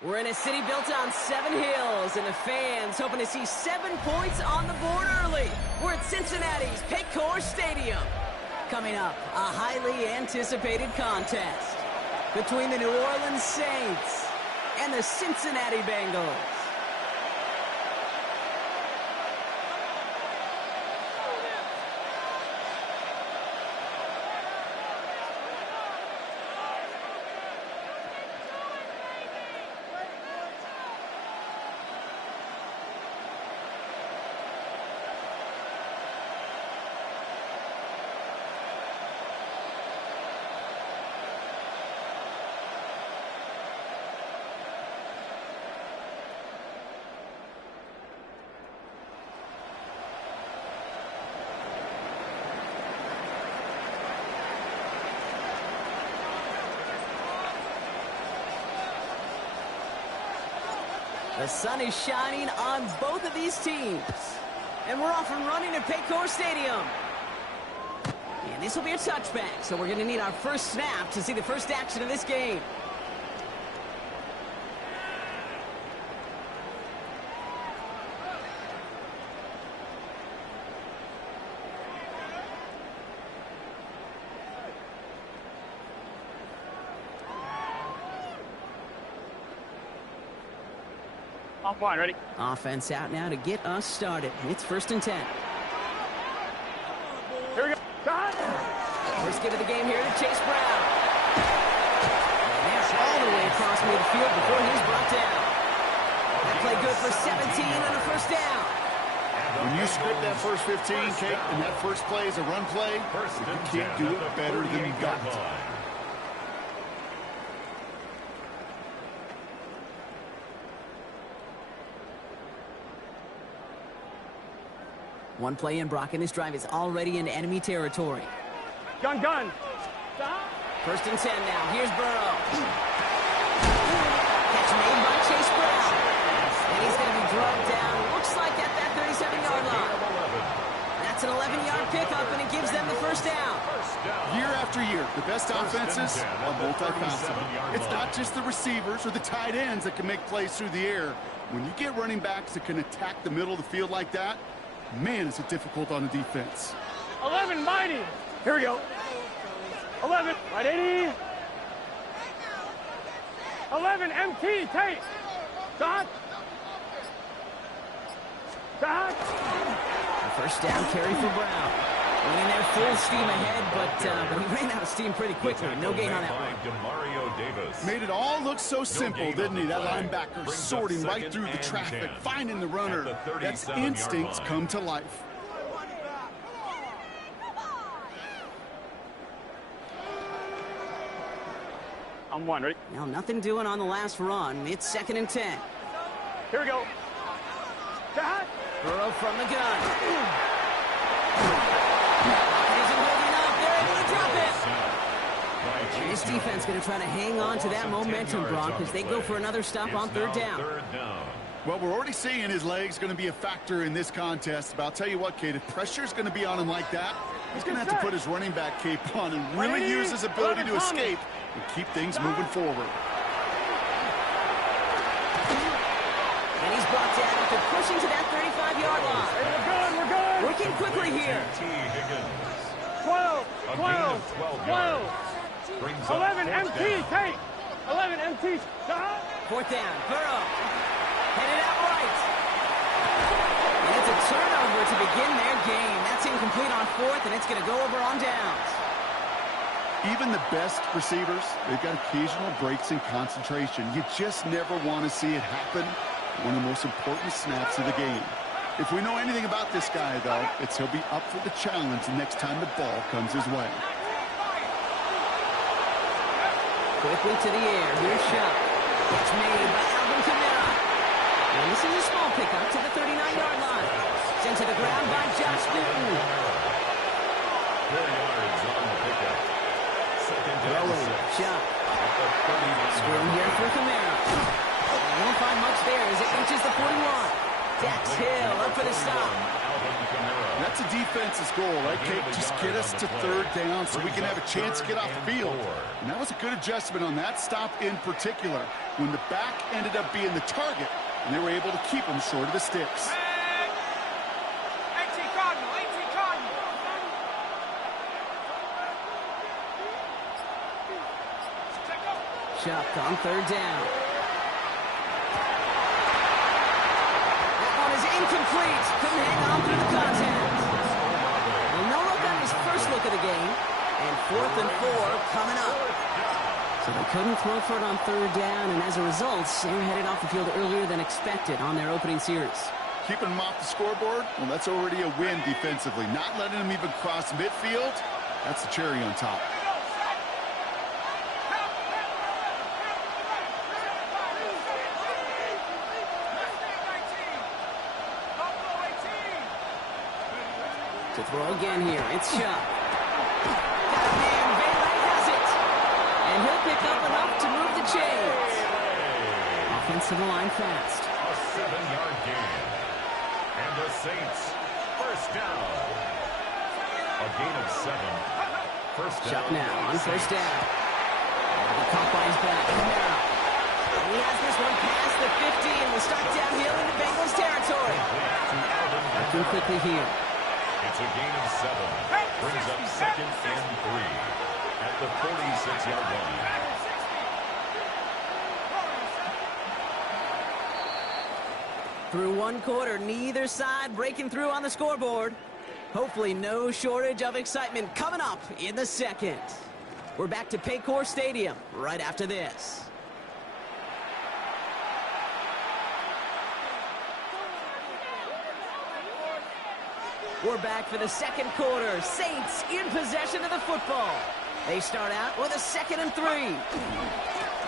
We're in a city built on 7 hills, and the fans hoping to see 7 points on the board early. We're at Cincinnati's Paycor Stadium. Coming up, a highly anticipated contest between the New Orleans Saints and the Cincinnati Bengals. The sun is shining on both of these teams. And we're off and running at Paycor Stadium. And this will be a touchback, so we're going to need our first snap to see the first action of this game. Off line, ready? Offense out now to get us started. It's 1st and 10. Here we go. Got it. First get of the game here to Chase Brown. And that's all the way across midfield before he's brought down. That play good for 17 and a first down. When you script that first 15, Kate, and that first play is a run play, you can't do it better than you got it. One play in, Brock, and this drive is already in enemy territory. Gun. 1st and 10 now. Here's Burrow. Catch made by Chase Brown. And he's going to be drugged down. Looks like at that 37-yard line. That's an 11-yard pickup, and it gives them the first down. Year after year, the best offenses are multifaceted. It's not just the receivers or the tight ends that can make plays through the air. When you get running backs that can attack the middle of the field like that, man, is it difficult on the defense. 11, mighty. Here we go. 11, right 80. 11, MT, Tate. Dot. The first down carry for Brown. Went in there full steam ahead, but he ran out of steam pretty quickly. No gain on that one. Made it all look so simple, didn't he? That linebacker sorting right through the traffic, finding the runner. That's instincts come to life. I'm one, ready? Now, nothing doing on the last run. It's 2nd and 10. Here we go. Dot. Burrow from the gun. Isn't holding up. They're able to drop it. And this defense going to try to hang on to that momentum, Brock, as they go for another stop on 3rd down. Well, we're already seeing his legs going to be a factor in this contest. But I'll tell you what, Kate, if pressure's going to be on him like that, he's going to have to put his running back cape on and really use his ability to escape and keep things moving forward. And he's brought down after pushing to that 35-yard line. We're good. Working quickly here. 12. 11, MT, Tate. 11, MT, Dot. 4th down. Burrow. Headed out right. And it's a turnover to begin their game. That's incomplete on 4th, and it's going to go over on downs. Even the best receivers, they've got occasional breaks in concentration. You just never want to see it happen. One of the most important snaps of the game. If we know anything about this guy, though, it's he'll be up for the challenge the next time the ball comes his way. Quickly to the air. Here's Shot. It's made by Alvin Kamara. And this is a small pickup to the 39-yard line. Sent to the ground by Josh Newton. Shot. Screen here for Kamara. Won't find much there as it reaches the 41. Dax Hill up for the stop. That's a defense's goal, right, Kate? Just get us to third down so we can have a chance to get off the field. And that was a good adjustment on that stop in particular, when the back ended up being the target, and they were able to keep them short of the sticks. Chuck on third down. That one is incomplete. Couldn't hang on through the contact. Well, no look on his first look of the game. And 4th and 4 coming up. So they couldn't throw for it on third down, and as a result, they're headed off the field earlier than expected on their opening series. Keeping them off the scoreboard, well, that's already a win defensively. Not letting them even cross midfield, that's the cherry on top. To throw again here, it's Chuck. Got a man, Bailey has it. And he'll pick up enough to move the chains. Offensive line fast. A 7-yard gain. And the Saints, first down. A gain of 7. First down. Chuck now on first down. The caught by his back. Camara. He has this one past the 50 and will start downhill into Bengals territory. Working quickly here. It's a gain of 7. Brings up 2nd and 3 at the 46-yard line. Through one quarter, neither side breaking through on the scoreboard. Hopefully no shortage of excitement coming up in the second. We're back to Paycor Stadium right after this. We're back for the second quarter. Saints in possession of the football. They start out with a 2nd and 3.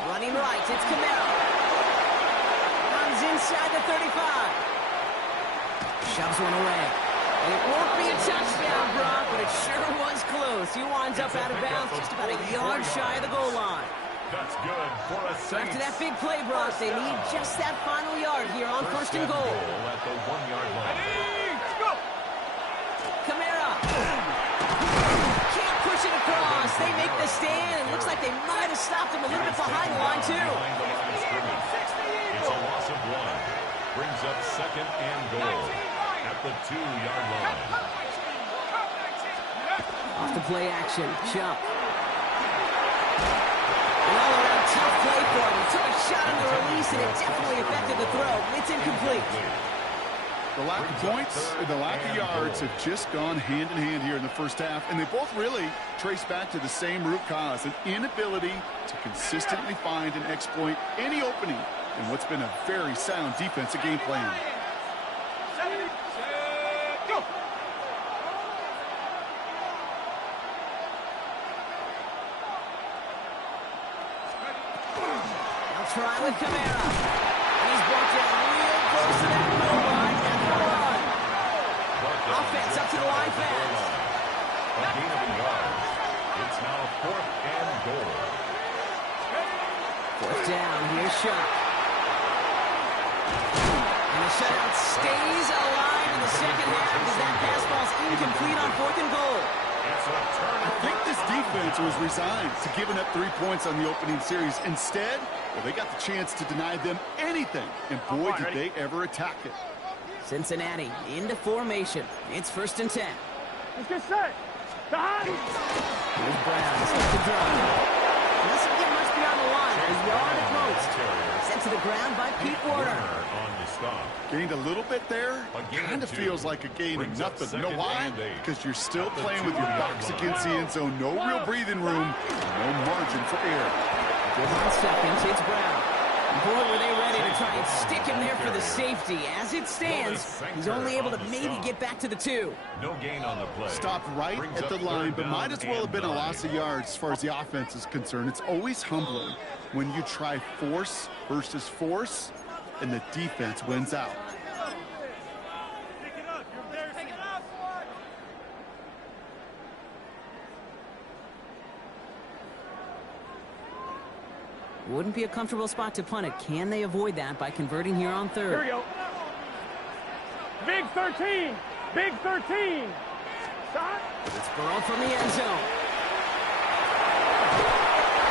Running right, it's Camara. Runs inside the 35. Shoves one away. And it won't be a touchdown, Brock, but it sure was close. He winds up out of bounds just about a yard shy of the goal line. That's good for a Saints. So after that big play, Brock, they need just that final yard here on first and goal. At the 1-yard line. Camara. Can't push it across. They make the stand. It looks like they might have stopped him a little bit behind the line, too. It's a loss of 1. Brings up 2nd and goal at the 2-yard line. Off the play action. Chuck. An all-around tough play for him. He took a shot on the release, and it definitely affected the throw. It's incomplete. The lack of points and the lack of yards have just gone hand in hand here in the first half, and they both really trace back to the same root cause, an inability to consistently find and exploit any opening in what's been a very sound defensive game plan. Go! I'll try with Camara. And he's brought down real close to that goal line. Offense up to the line fast. A gain of yards. It's now 4th and goal. 4th down. Here's Chuck. And the shutout stays alive in the second half because that pass ball's incomplete on 4th and goal. I think this defense was resigned to giving up 3 points on the opening series. Instead, well, they got the chance to deny them anything, and boy, did they ever attack it. Cincinnati into formation. It's 1st and 10. Let's get set. Behind. Here's Brown. Set to drive. He doesn't get much beyond the line. A yard at most. Sent to the ground by Pete Werner. On the stop. Gained a little bit there. Kind of feels like a gain of nothing. You know why? Because you're still playing with your backs against the end zone. No real breathing room. No margin for error. Good on seconds. It's Brown. Boy, were they ready to try and stick him there for the safety. As it stands, he's only able to maybe get back to the 2. No gain on the play. Stopped right at the line, but might as well have been a loss of yards as far as the offense is concerned. It's always humbling when you try force versus force, and the defense wins out. Wouldn't be a comfortable spot to punt it. Can they avoid that by converting here on 3rd? Here we go. Big 13. Big 13. Stop. It's Burrow from the end zone.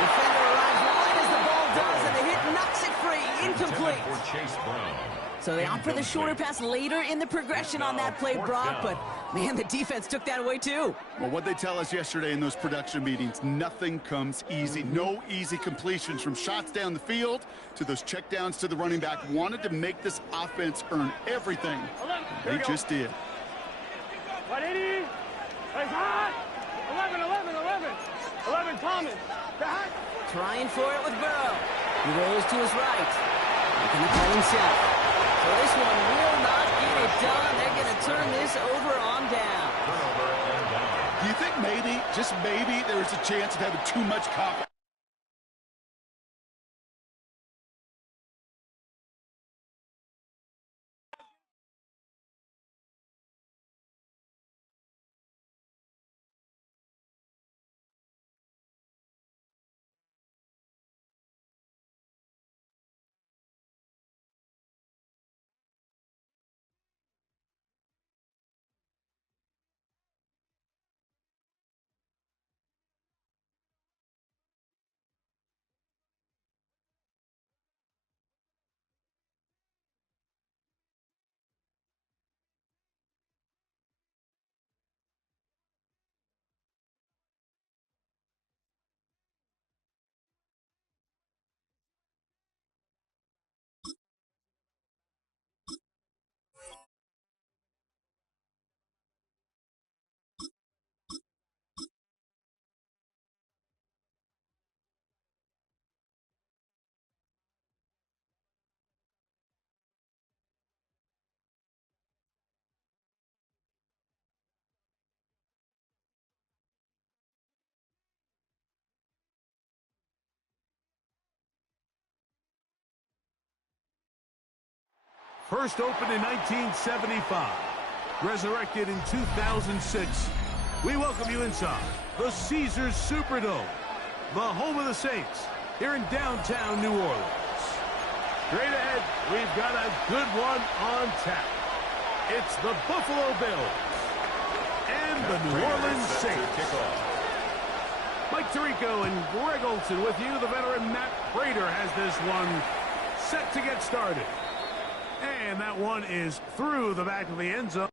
Defender arrives wide as the ball does, and the hit knocks it free. Incomplete. For Chase Brown. So they opt for the shorter pass later in the progression on that play, Brock, but man, the defense took that away too. Well, what they tell us yesterday in those production meetings, nothing comes easy. No easy completions from shots down the field to those checkdowns to the running back. Wanted to make this offense earn everything. They just did. 180. Plays hot. 11, Thomas. Back. Trying for it with Burrow. He rolls to his right. Making the play himself. So this one will not get it done. They're going to turn this over on down. Turnover and down. Do you think maybe, just maybe, there's a chance of having too much confidence? First opened in 1975, resurrected in 2006. We welcome you inside the Caesars Superdome, the home of the Saints, here in downtown New Orleans. Straight ahead, we've got a good one on tap. It's the Buffalo Bills and the New Orleans Saints. Mike Tirico and Greg Olsen with you. The veteran Matt Prater has this one set to get started. And that one is through the back of the end zone.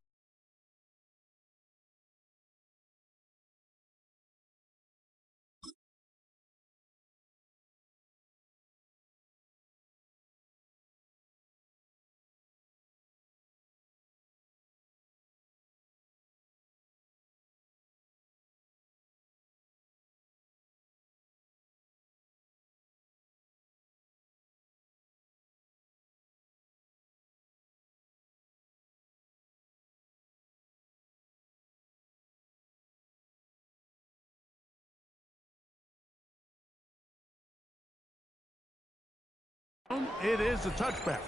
It is a touchback.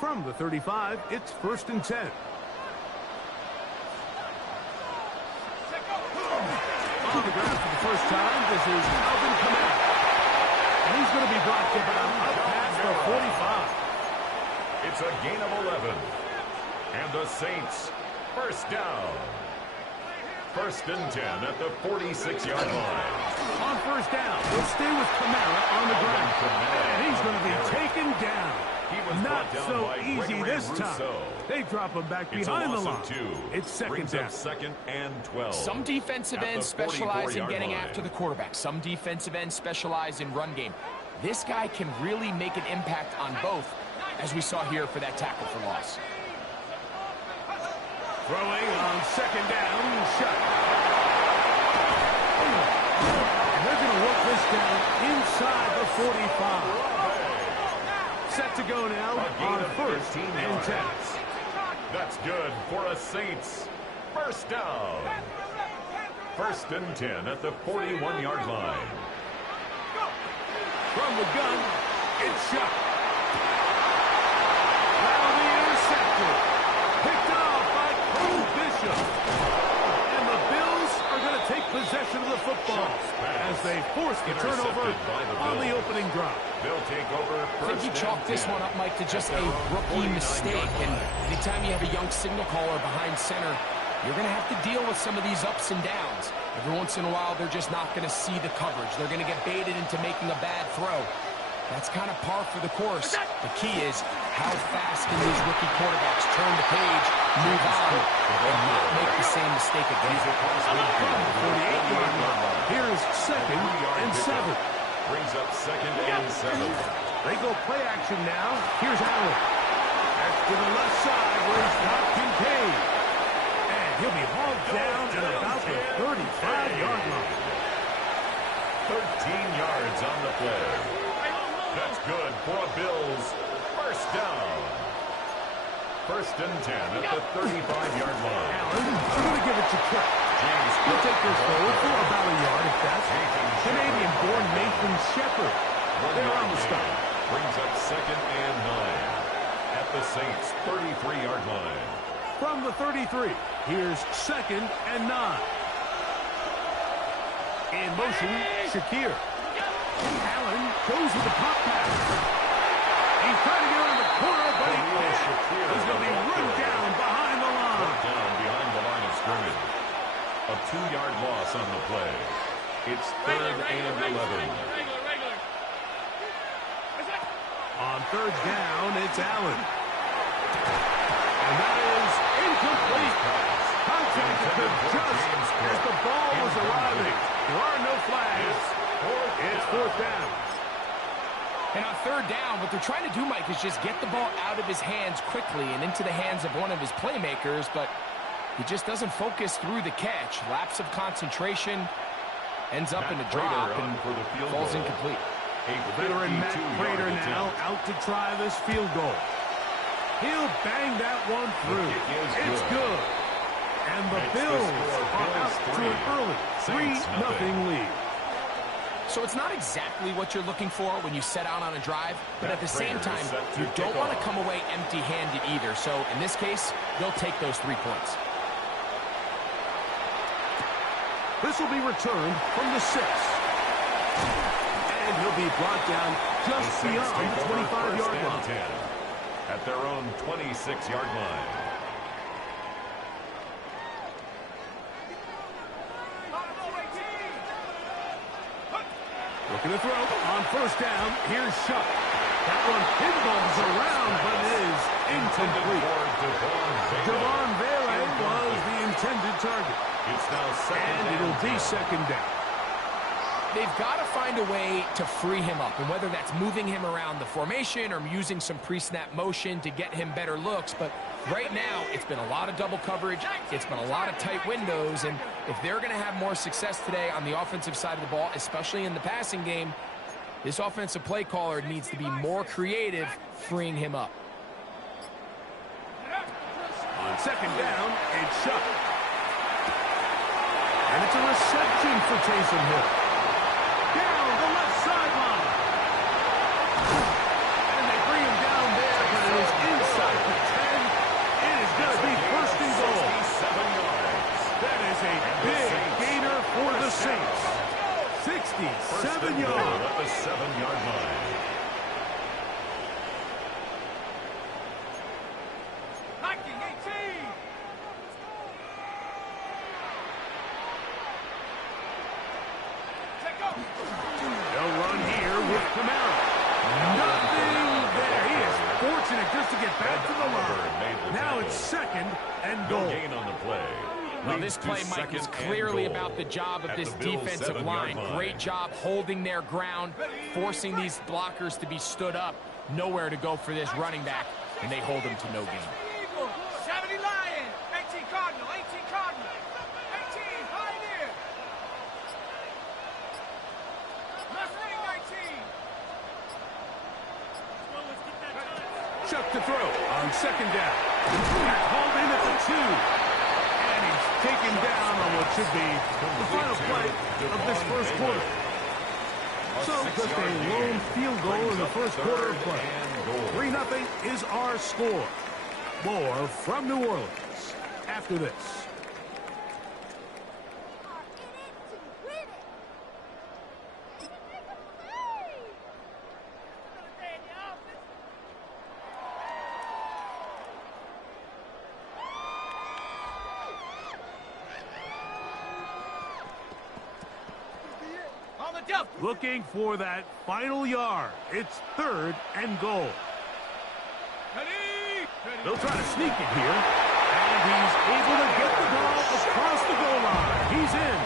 From the 35, it's 1st and 10. On the ground for the first time, this is Alvin Kamara. And he's going to be brought down up past the 45. It's a gain of 11. And the Saints, first down. 1st and 10 at the 46-yard line. On first down, we'll stay with Kamara on the ground. And he's going to be taken down. He was Not brought down so by easy Gregory this time. Rousseau. They drop him back It's behind a the loss line. of 2. It's second Brings down. up 2nd and 12. Some defensive At the ends specialize in 44-yard getting line. after the quarterback. Some defensive ends specialize in run game. This guy can really make an impact on both, as we saw here for that tackle for loss. Throwing on second down, shot. And they're going to work this down inside the 45. Set to go now on 1st and 10. That's good for a Saints. First down. 1st and 10 at the 41-yard line. From the gun, It's shot. Loudly intercepted. Picked off by Cole Bishop. And the Bills are going to take possession of the football as they force the turnover on the opening drive. They'll take over. I think you chalk this one up, Mike, to just a rookie mistake. And anytime you have a young signal caller behind center, you're going to have to deal with some of these ups and downs. Every once in a while, they're just not going to see the coverage. They're going to get baited into making a bad throw. That's kind of par for the course. The key is how fast can these rookie quarterbacks turn the page, move on, and not make the same mistake again. From the 48-yard line, here's 2nd and 7. Brings up 2nd and 7. They go play action now. Here's Allen. That's to the left side where he's got Kincaid. And he'll be hauled down at about the 35-yard line. 13 yards on the play. That's good for a Bills first down. 1st and 10 at the 35-yard line. Allen, I'm going to give it to Kirk. He'll take this forward for about a yard if that's Canadian-born Nathan Shepard. They're on the stop. Brings up 2nd and 9 at the Saints' 33-yard line. From the 33, here's 2nd and 9. In motion, Shakir. Allen goes with the pop pass. He's trying to get around the corner, but he can't. He's going to be run down behind the line. Run down behind the line of scrimmage. A 2-yard loss on the play. It's 3rd and 11. On 3rd down, it's Allen. And that is incomplete. Contact occurred just as the ball was arriving. There are no flags. It's 4th down. And on 3rd down, what they're trying to do, Mike, is just get the ball out of his hands quickly and into the hands of one of his playmakers, but he just doesn't focus through the catch. Lapse of concentration, ends up in a drop, and falls incomplete. Veteran Matt Prater now out to try this field goal. He'll bang that one through. It's good. And the Bills are out to an early 3-0 lead. So it's not exactly what you're looking for when you set out on a drive, but at the same time, you don't want to come away empty-handed either. So in this case, they'll take those 3 points. This will be returned from the 6. And he'll be brought down just beyond the 25-yard line. At their own 26-yard line. Looking to throw on 1st down. Here's Shuck. That one pinballs around, but it is incomplete. Devon Vele was the intended target. It's now 2nd and it'll be 2nd down. They've got to find a way to free him up, and whether that's moving him around the formation or using some pre-snap motion to get him better looks, but right now it's been a lot of double coverage, it's been a lot of tight windows, and if they're going to have more success today on the offensive side of the ball, especially in the passing game, this offensive play caller needs to be more creative freeing him up. On 2nd down, it's Shuck. And it's a reception for Taysom Hill. Down the left sideline. And they bring him down there, but it is inside the 10. It is going to be 1st and goal. 7 yards. That is a big gainer for the Saints. 67 yards. At the 7-yard line. They'll run here with Kamara. Nothing there. He is fortunate just to get back to the line. Now it's 2nd and goal. No gain on the play. Well, this play, Mike, is clearly about the job of this defensive line. Great job holding their ground, forcing these blockers to be stood up. Nowhere to go for this running back, and they hold him to no gain. 70 Lion, 18 Cardinal, 18 Cardinal, 18 Pioneer. Mustang 19. Chuck to throw on 2nd down. Called in at the 2. And he's taken down on what should be the final play of this 1st quarter. So just a lone field goal in the first quarter of play. 3-0 is our score. More from New Orleans after this. Looking for that final yard. It's 3rd and goal. They'll try to sneak it here. And he's able to get the ball across the goal line. He's in.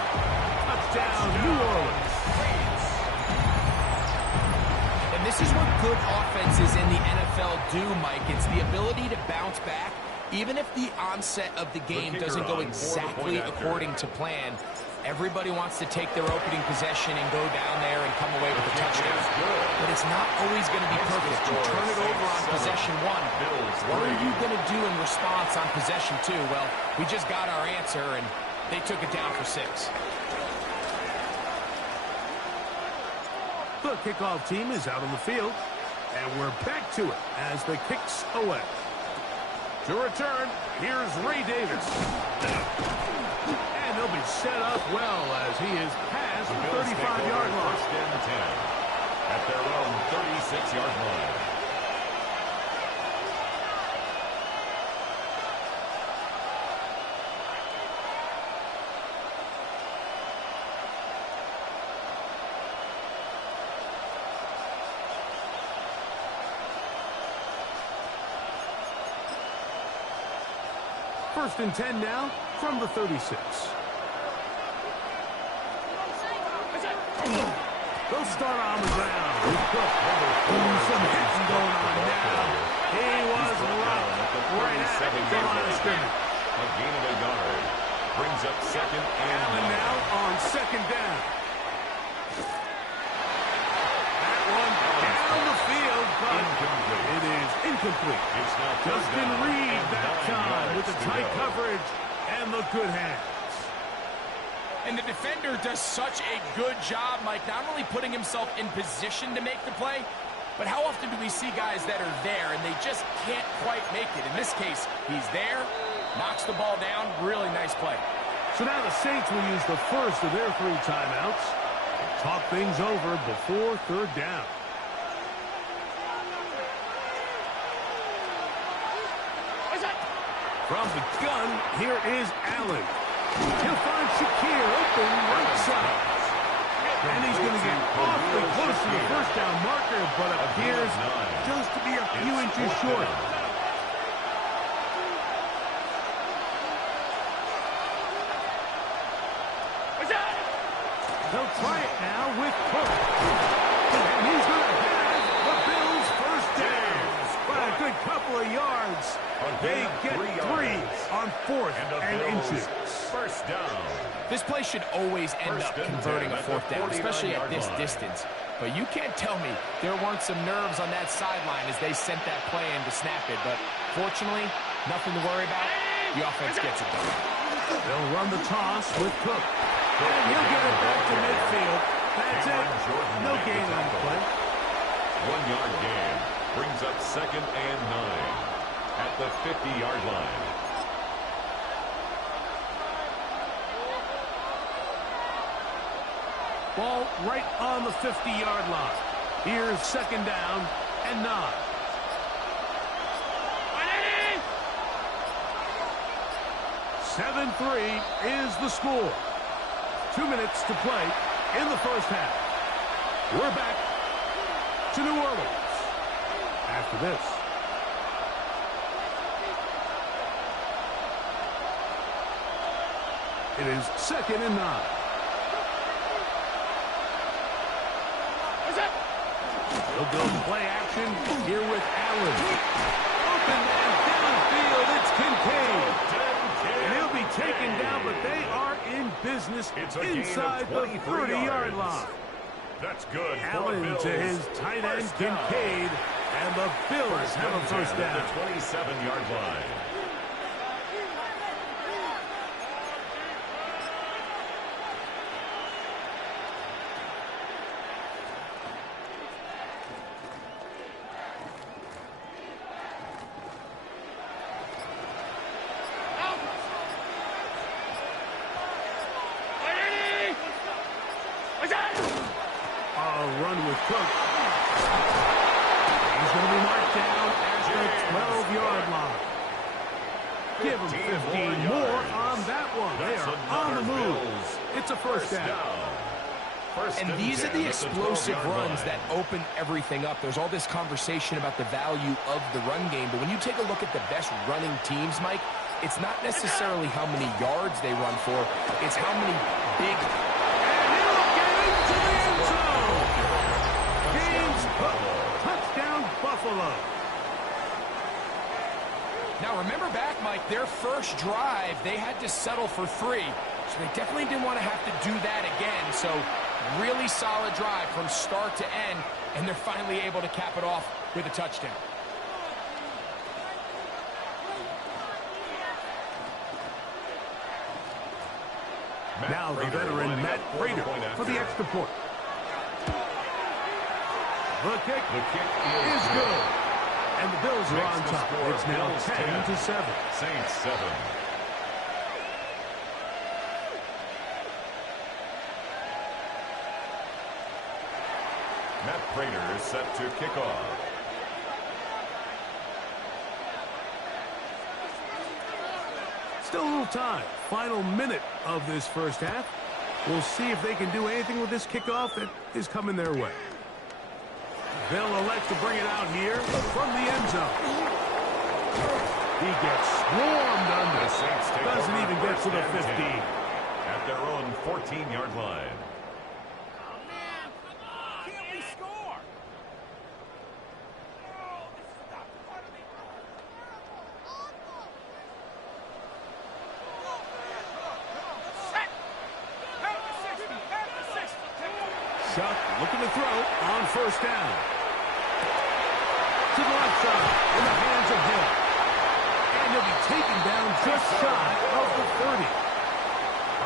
Touchdown, New Orleans. And this is what good offenses in the NFL do, Mike. It's the ability to bounce back, even if the onset of the game doesn't go exactly according to plan. Everybody wants to take their opening possession and go down there and come away with a touchdown. But it's not always going to be perfect. You turn it over on possession 1. What are you going to do in response on possession 2? Well, we just got our answer, and they took it down for 6. The kickoff team is out on the field, and we're back to it as the kicks away. To return, here's Ray Davis. And he'll be set up well as he is past the 35-yard line. First and 10 at their own 36-yard line. First and 10 now from the 36. They'll start on the ground with Cook. Some hitting going on now. He was right at the line of scrimmage. A gain of a yard. Brings up second and Allen now on second down. That one down the field, but it is incomplete. It's now Justin Reed that time with the tight coverage and the good hands. And the defender does such a good job, Mike, not only putting himself in position to make the play, but how often do we see guys that are there and they just can't quite make it? In this case, he's there, knocks the ball down, really nice play. So now the Saints will use the first of their 3 timeouts and talk things over before 3rd down. From the gun, here is Allen. He'll find Shakir open right side. And he's going to get awfully close to the first down marker, but appears just to be a few inches short. They'll try it now with Cook. And he's going to have the Bills' first down. By a good couple of yards. They get 3 on 4th and inches. First down. This play should always end up converting a 4th down, especially at this distance. But you can't tell me there weren't some nerves on that sideline as they sent that play in to snap it. But fortunately, nothing to worry about. The offense gets it done. They'll run the toss with Cook. And he'll get it back to midfield. That's it. No gain on the play. 1-yard gain. Brings up second and 9 at the 50-yard line. Ball right on the 50-yard line. Here's second down and 9. 7-3 is the score. 2 minutes to play in the first half. We're back to New Orleans after this. It is second and 9. They'll go play action here with Allen. Open and downfield, it's Kincaid. And he'll be taken down, but they are in business inside the 30-yard line. That's good. Allen to his tight end, Kincaid, and the Bills have a first down. At the 27-yard line. run with Cook. He's going to be marked down at the 12-yard line. Give him 15 more on that one. They are on the move. It's a first down. And these are the explosive runs that open everything up. There's all this conversation about the value of the run game, but when you take a look at the best running teams, Mike, it's not necessarily how many yards they run for, it's how many big... And he'll get into the end zone! James Cook, touchdown Buffalo. Now remember back, Mike, their first drive, they had to settle for 3, so they definitely didn't want to have to do that again, so... really solid drive from start to end, and they're finally able to cap it off with a touchdown. Now the veteran Matt Prater for the extra point. The kick is good. And the Bills are on top. It's now 10-7. Saints 7. Matt Prater is set to kick off. Still a little time. Final minute of this first half. We'll see if they can do anything with this kickoff that is coming their way. They'll elect to bring it out here from the end zone. He gets swarmed under. Doesn't even get to the 15. At their own 14-yard line. Looking to throw on first down. To the left side in the hands of Hill. And he'll be taken down just shy of the 30.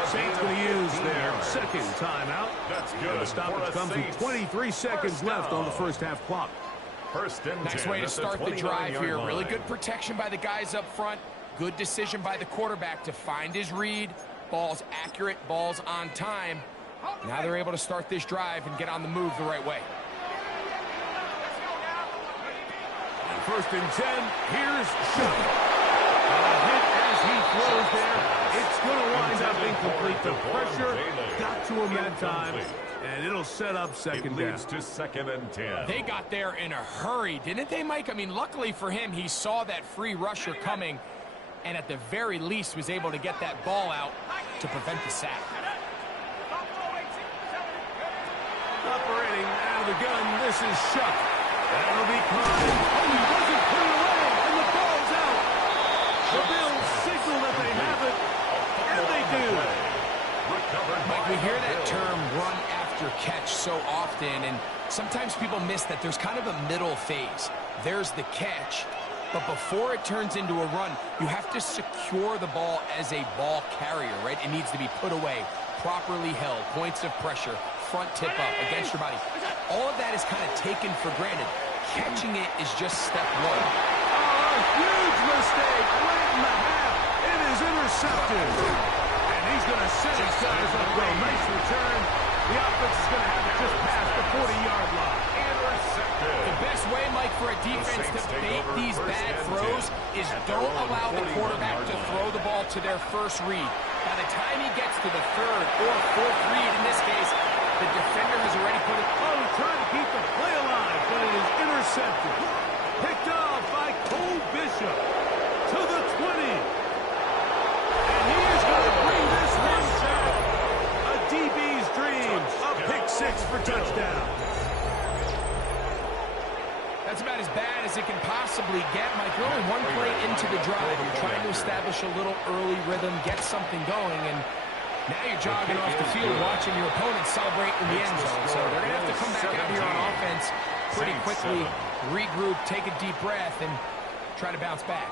Saints going to use their second timeout. That's good. And the stoppage comes with 23 seconds left on the first half clock. First and 10. Nice way to start the drive here. Really good protection by the guys up front. Good decision by the quarterback to find his read. Ball's accurate, ball's on time. Now they're able to start this drive and get on the move the right way. And first and 10, here's Shuck. A hit as he throws there. It's going to wind up incomplete. The pressure got to him that time, and it'll set up second down. It leads to second and 10. They got there in a hurry, didn't they, Mike? I mean, luckily for him, he saw that free rusher coming, and at the very least was able to get that ball out to prevent the sack. Operating out of the gun, this is Shuck. That'll be caught. Oh, he doesn't put it away, and the ball's out. The Bills signal that they have it, and they do. Mike, we hear that term run after catch so often, and sometimes people miss that there's kind of a middle phase. There's the catch, but before it turns into a run, you have to secure the ball as a ball carrier, right? It needs to be put away, properly held, points of pressure, front tip up against your body. All of that is kind of taken for granted. Catching it is just step one. Oh, a huge mistake late in the half. It is intercepted. And he's going to set his guys up well. Nice return. The offense is going to have it just past the 40-yard line. Intercepted. The best way, Mike, for a defense to bait these bad throws is don't allow the quarterback to throw the ball to their first read. By the time he gets to the third or fourth read, in this case, the defender has already put it. Oh, trying to keep the play alive, but it is intercepted. Picked off by Cole Bishop to the 20. And he is going to bring this one down. A DB's dream. A pick six for touchdown. That's about as bad as it can possibly get, Mike. You're only one play into the drive. You're trying to establish a little early rhythm, get something going, and now you're jogging off the field watching your opponent celebrate in the end zone. So they're going to have to come back out here on offense pretty quickly, regroup, take a deep breath, and try to bounce back.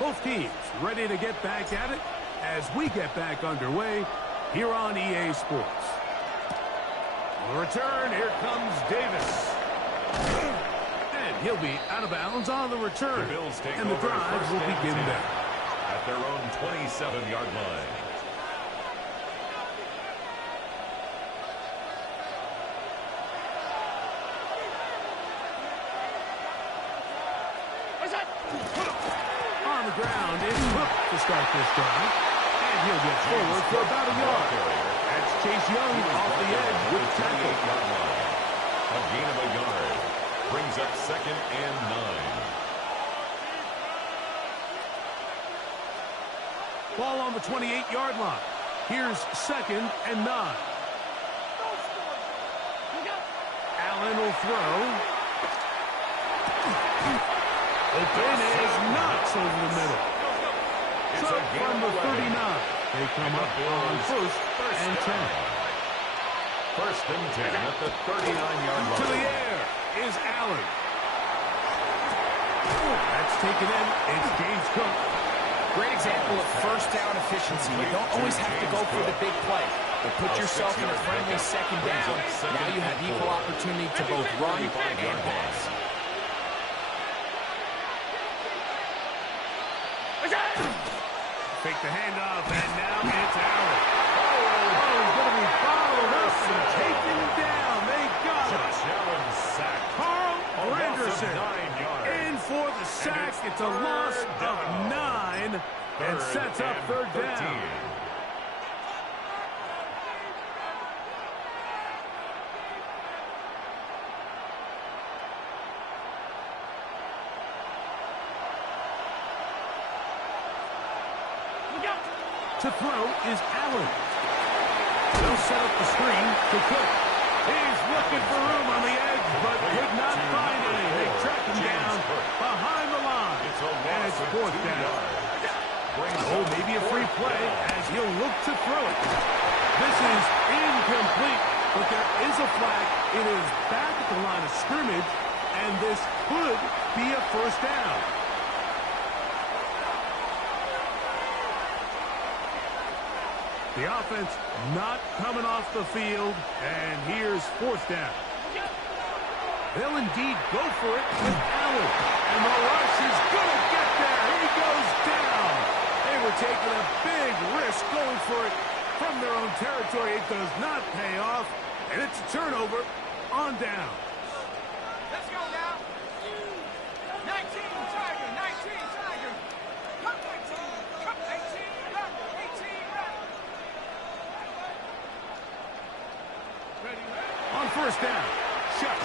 Both teams ready to get back at it as we get back underway here on EA Sports. The return, here comes Davis. And He'll be out of bounds on the return. The Bills take and the over drive first will and begin 10 there. at their own 27-yard line. On the ground, it's Cook to start this drive. And he'll get forward for about a yard. That's Chase Young off the edge with tackle. A gain of a yard. Brings up 2nd and 9. Ball on the 28-yard line. Here's 2nd and 9. Allen will throw. Open is Knox over the middle. It's So a gain from the of 39, 11. they come up on first and 10. First and 10 at the 39-yard line. To the air is Allen. That's taken in. It's James Cook. Great example of first down efficiency. You don't always have to go for the big play, but put yourself in a friendly second down. Now you have equal opportunity to both run and pass. Fake the handoff, and now it's Allen. Oh, he's going to be followed up and taken down. They got him. Josh Allen sacked. Carl A loss of Granderson 9 yards. in for the sack. It's a loss of 9 and sets up third down. To throw is Allen. They'll set up the screen to Cook. He's looking for room on the edge, but could not find any. They track him down behind the line. And it's fourth down. Oh, maybe a free play as he'll look to throw it. This is incomplete, but there is a flag. It is back at the line of scrimmage, and this could be a first down. The offense not coming off the field, and here's fourth down. They'll indeed go for it with Allen, and the rush is going to get there. He goes down. They were taking a big risk going for it from their own territory. It does not pay off, and it's a turnover on down. Let's go now. 19, Tiger. 19, Tiger. Come 19. Come 18. Run. 18. Run. On first down, Shuck.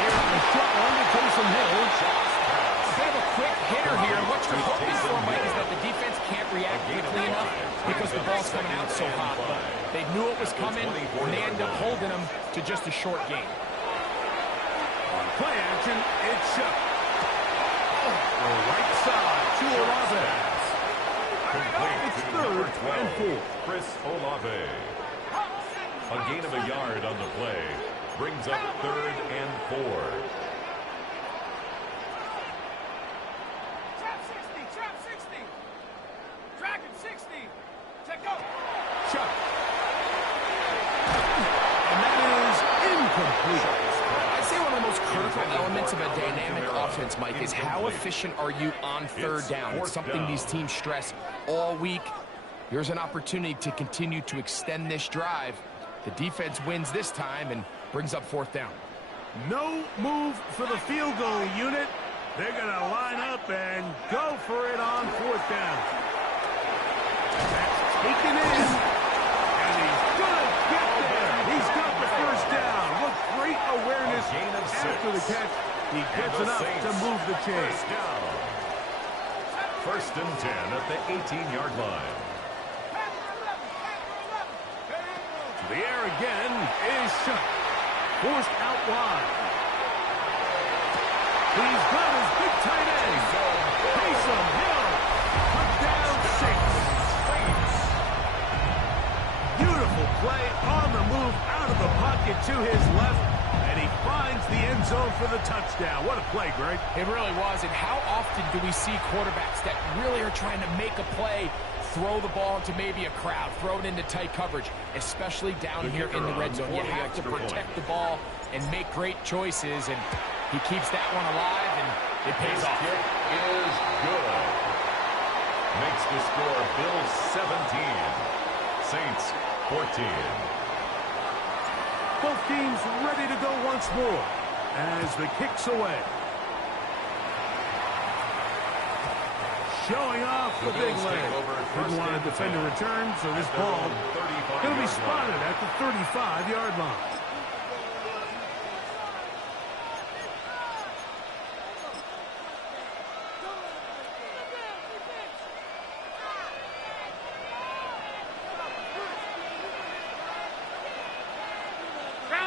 Here on the short one to Taysom Hill. A bit of a quick hitter here, and what you're hoping for, Mike, is that the defense can't react quickly enough because the ball's coming out so hot. But they knew it was coming, and they end up holding them to just a short game. On play action, it's Shuck. Right side to Olave. It's third and 4. Chris Olave. A gain of a yard on the play. Brings up 3rd and 4. Trap 60. Trap 60. Dragon 60. Check go. Shuck. And that is incomplete. I'd say one of the most critical elements of a dynamic offense, Mike, is how efficient are you on third down. It's something these teams stress all week. Here's an opportunity to continue to extend this drive. The defense wins this time and brings up fourth down. No move for the field goal unit. They're going to line up and go for it on fourth down. That's taken in. And he's going to get there. He's got the first down. What great awareness after the catch. He gets enough to move the chain. First and 10 at the 18-yard line. The air again is Shuck. Forced out wide. He's got his big tight end. Taysom Hill. Touchdown 6. Beautiful play on the move out of the pocket to his left. And he finds the end zone for the touchdown. What a play, Greg. It really was. And how often do we see quarterbacks that really are trying to make a play, throw the ball into maybe a crowd, throw it into tight coverage, especially down here in the red zone. You have to protect the ball and make great choices, and He keeps that one alive, and it pays off. Kick is good. Makes the score Bills 17, Saints 14. Both teams ready to go once more as the kick's away. Showing off the big leg. Didn't want to defend a return, so this ball going to be spotted at the 35-yard line.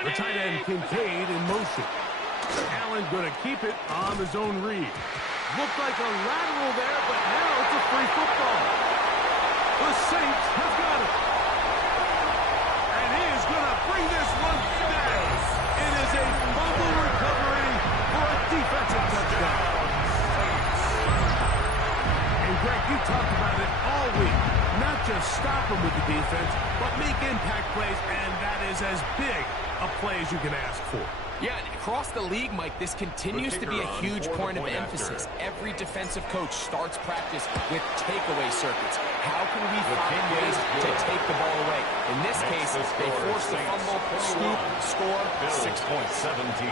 The tight end Kincaid in motion. Allen going to keep it on the zone read. Looked like a lateral there, but now it's a free football. The Saints have got it. And he is going to bring this one down. It is a fumble recovery for a defensive touchdown. And Greg, you talked about it all week. Not just stop them with the defense, but make impact plays, and that is as big a play as you can ask for. Yeah, and across the league, Mike, this continues to be a huge point of emphasis. Every defensive coach starts practice with takeaway circuits. How can we find ways to take the ball away? In this case, they force the fumble, scoop, score, 6 points. 17.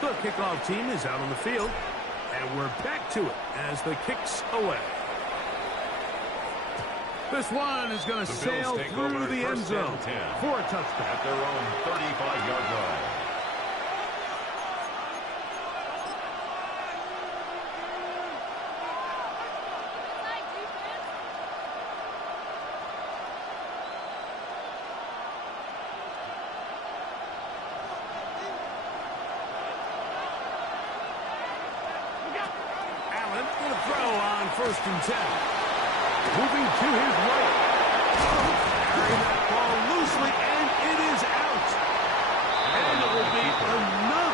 The kickoff team is out on the field, and we're back to it as the kick's away. This one is going to sail through the end zone for a touchdown. At their own 35-yard line. Allen will throw on 1st and 10. Moving to his right. Carrying that ball loosely, and it is out. And it will be another